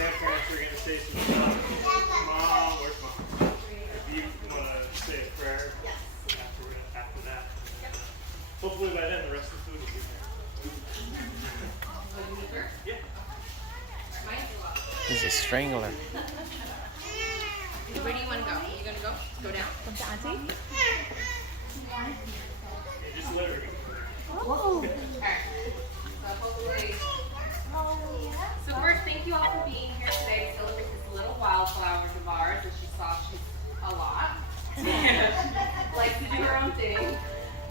grandparents are going to say some stuff. Mom, where's mom? If you want to say a prayer after that. Hopefully by then the rest of the food will be there. Yeah. He's a strangler. Where do you want to go? Are you going to go? Go down? Come to Auntie. Yeah, just let her go. Alright. So hopefully. So first, thank you all for being here today to celebrate this little wildflower of ours. As you saw, she's a lot. Likes to do her own thing.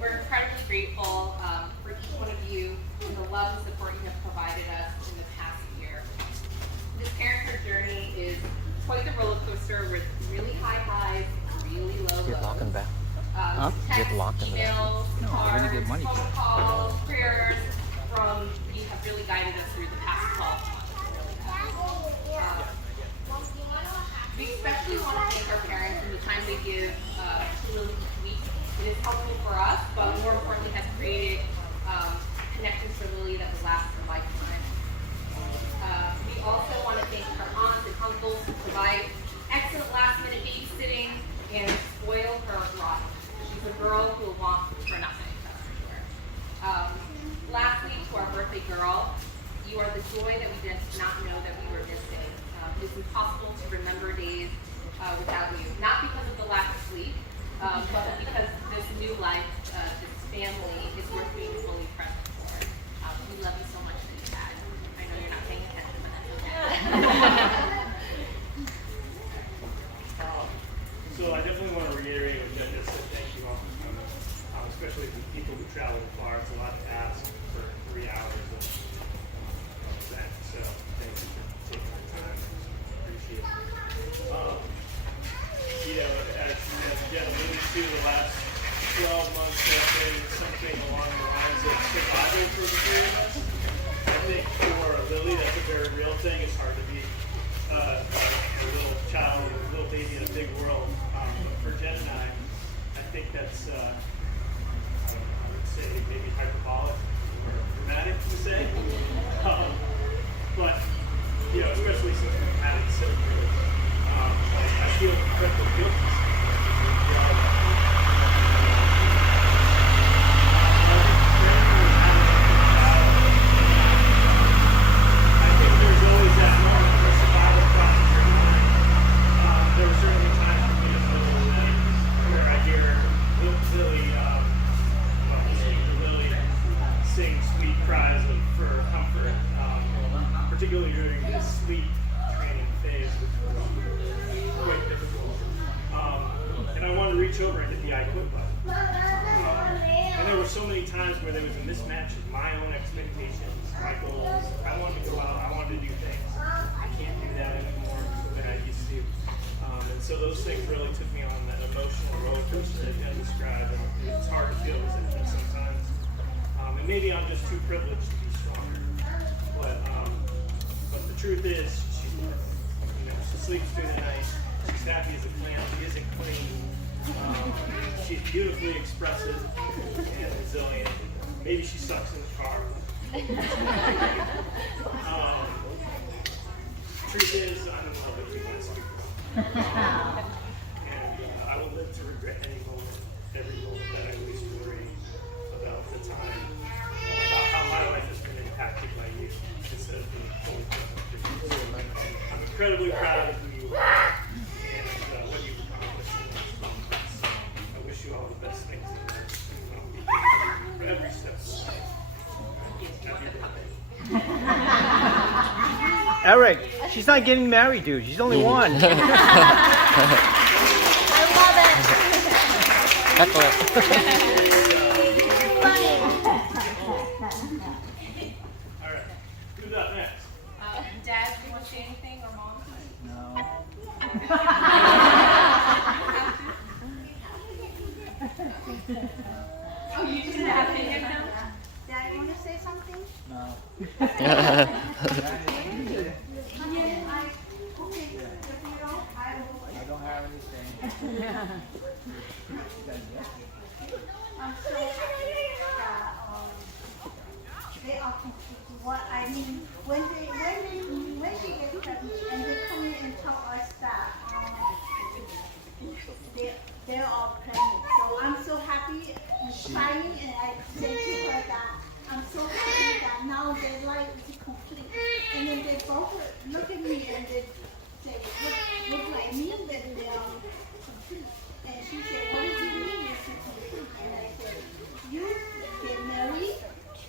We're incredibly grateful for each one of you and the love and support you have provided us in the past year. This parenthood journey is quite the roller coaster with really high highs, really low Get lows. locked in the back. Texts, Get locked in the back. emails, No, cards, we're gonna get money. phone calls, prayers from you have really guided us through the past 12 months. We especially want to thank our parents and the time they give to Lily each week. It is helpful for us, but more importantly has created connections for Lily that will last a lifetime. We also want to thank her aunts and uncles who provide excellent last-minute babysitting and spoil her rotten. She's a girl who will want for nothing, that's for sure. Lastly, to our birthday girl, you are the joy that we did not know that we were missing. It is impossible to remember days without you. Not because of the lack of sleep, but because this new life, this family, is worth being fully present for. We love you so much, Dad. I know you're not paying attention, but that's okay. So I definitely want to reiterate what Jen just said. Thank you all for coming, especially the people who travel far. It's a lot to ask for 3 hours of event. So thank you for taking the time. Appreciate it. As Jen alluded to, the last 12 months have been something along the lines of survival for the three of us. I think for Lily, that's a very real thing. It's hard to be a little child, a little baby in a big world. But for Jen and I think that's, I would say, maybe hyperbolic or dramatic to say. But, especially since we've had it so good, I feel incredibly guilty. I think there's always that moment where survival crosses your mind. There were certainly times for me to feel that where I hear Lily, listening to Lily sing sweet cries for comfort, particularly during this sleep training phase, which was quite difficult. And I wanted to reach over and hit the I quit button. And there were so many times where there was a mismatch of my own expectations, my goals. I wanted to go out, I wanted to do things. I can't do that anymore than I used to. And so those things really took me on that emotional roller coaster that Jen described. And it's hard to feel resentment sometimes. And maybe I'm just too privileged to be stronger. But the truth is, she sleeps through the night. She's happy as a clam. She isn't clean. She's beautifully expressive and resilient. Maybe she sucks in the car. Truth is, I'm in love with you, my sweet girl. And I will live to regret every moment that I waste worrying about the time, about how my life has been impacted by you instead of being fully present for you. I'm incredibly proud of who you are and what you've accomplished in these moments. I wish you all the best things in life. And I'll be here for every step of the way. Happy birthday. Eric, she's not getting married, dude. She's only one. I love it. Heckle it. All right. Who's up next? Dad, do you want to say anything, or Mom? No. Oh, you just have it in now? Dad, you want to say something? No. I don't have anything. They are, what I mean, when they get pregnant, then they say, look like me, then and she said, what does it mean, Mr. Complete? And I said, you get married,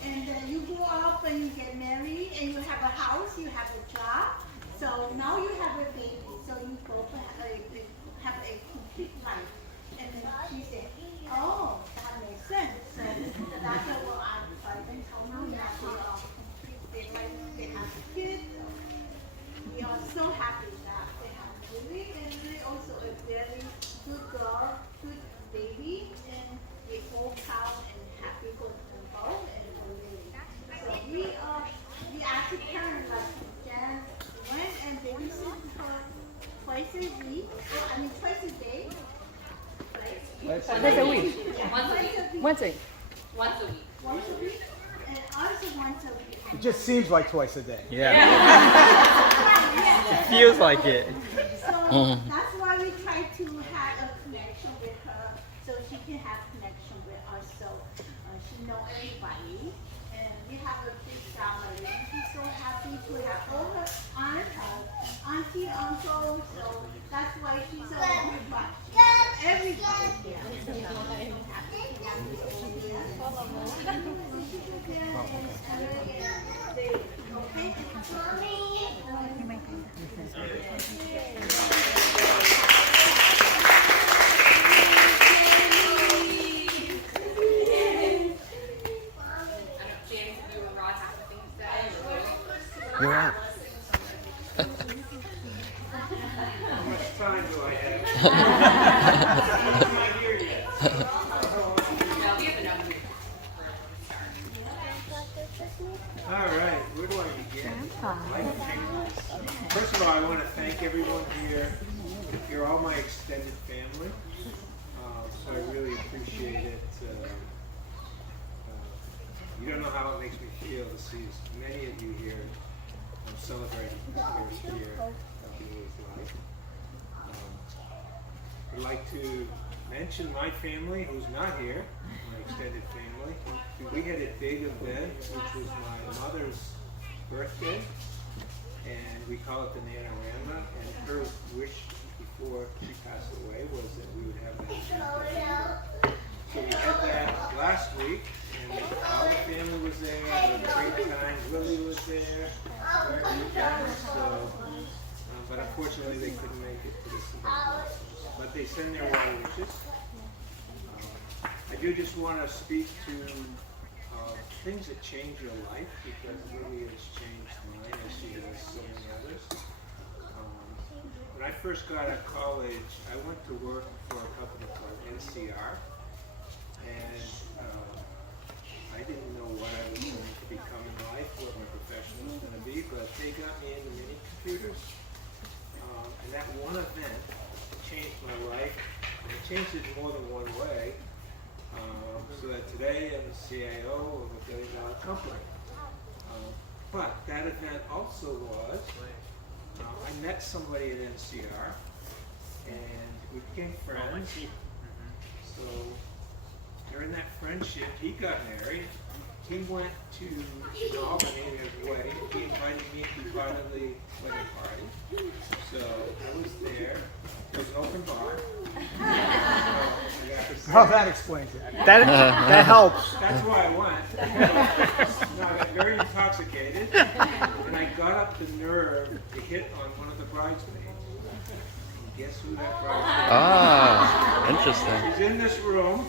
and then you grow up and you get married, and you have a house, you have a job, so now you have a baby, so you both have a complete life. And then she said, oh, that makes sense. So that's what I've been telling them that they have kids. We are so happy that they have Lily, and Lily also a very good girl, good baby, and they all proud and happy for them both and for Lily. So we asked the parents like Jan went and babysit her twice a week. I mean twice a day. Right? Twice a week. Once a week. Once a week. Once a week. Once a week, and also once a week. It just seems like twice a day. Yeah. It feels like it. So that's why we try to have a connection with her, so she can have connection with us, so she know everybody. And we have a big family. And she's so happy to have all her auntie, uncle. So that's why she's so happy. Everybody here. Janice, you and Rod have something to say? You're up. How much time do I have? I'm not here yet. No, we have enough time for All right, where do I begin? Life changes. First of all, I want to thank everyone here. You're all my extended family, so I really appreciate it. You don't know how it makes me feel to see as many of you here celebrating the first year of Lily's life. I'd like to mention my family who's not here, my extended family. We had a big event, which was my mother's birthday, and we call it the Nanorama, and her wish before she passed away was that we would have that event. So we had that last week, and all the family was there, it was a great time, Willie was there, so, but unfortunately they couldn't make it to this event. But they send their well wishes. I do just want to speak to things that change your life, because Lily has changed mine as she has so many others. When I first got out of college, I went to work for a company called NCR, and I didn't know what I was going to become in life, what my profession was going to be, but they got me into mini computers, and that one event changed my life, and it changed it in more than one way. So that today I'm the CIO of a $1 billion company. But that event also was, I met somebody at NCR, and we became friends. So during that friendship, he got married. He went to Albany at his wedding. He invited me to be part of the wedding party. So I was there. It was an open bar. Oh, that explains it. That helps. That's why I went. No, I got very intoxicated, and I got up the nerve to hit on one of the bridesmaids. And guess who that bridesmaid Ah, interesting. is? She's in this room.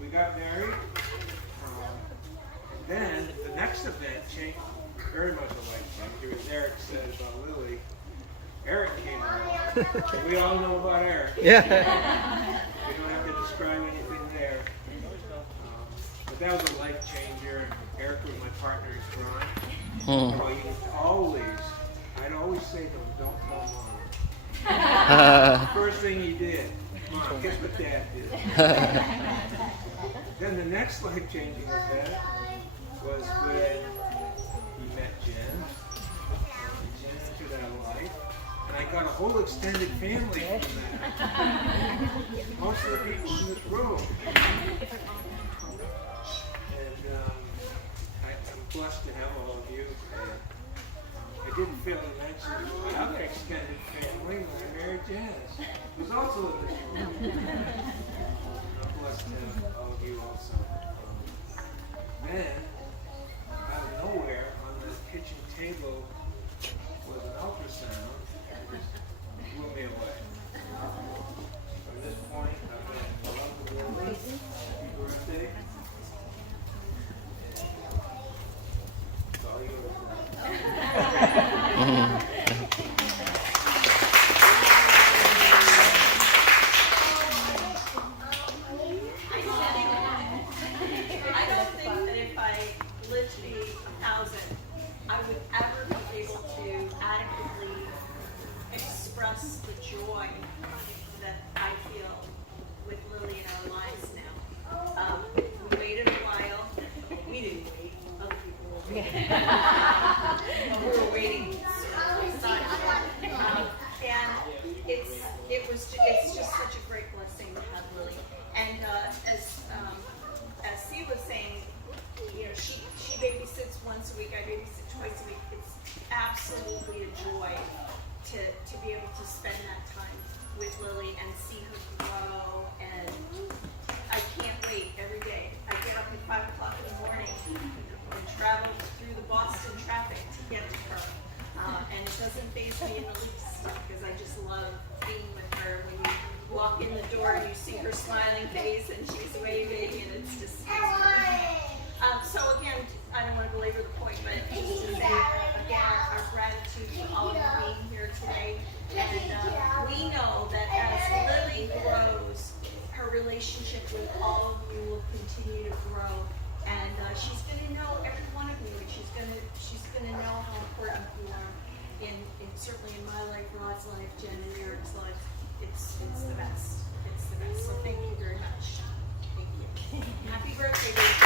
We got married. And then the next event changed very much a life changer, as Eric said about Lily. Eric came along. We all know about Eric. Yeah. We don't have to describe anything there. But that was a life changer. Eric was my partner in crime. Well, he was I'd always say to him, don't tell Mom. First thing he did, Mom, guess what Dad did? Then the next life-changing event was when he met Jen. Jen entered our life. And I got a whole extended family from that. Most of the people in this room. And I'm blessed to have all of you. And I didn't fail to mention my other extended family, my Mary Janice, who's also in this room. God bless them, all of you also. Then, out of nowhere, on the kitchen table was an ultrasound that just blew me away. From this point, I've been loved the Lord. Happy birthday. It's all yours. I don't think that if I lived to be 1,000, I would ever be able to adequately express the joy that I feel with Lily in our lives now. We waited a while. We didn't wait. Other people were waiting. But we were waiting. And it's just such a great blessing to have Lily. And as C was saying, she babysits once a week. I babysit twice a week. It's absolutely a joy to be able to spend that time with Lily and see her grow. And I can't wait every day. I get up at 5 o'clock in the morning and travel through the Boston traffic to get to her. And it doesn't faze me in the least because I just love being with her. When you walk in the door and you see her smiling face and she's waving, and it's just so again, I don't want to belabor the point, but just to say again our gratitude for all of you being here today. And we know that as Lily grows, her relationship with all of you will continue to grow. And she's going to know every one of you, and she's going to know how important you are in certainly in my life, Rod's life, Jen and Eric's life. It's the best. It's the best. So thank you very much. Thank you. Happy birthday, baby.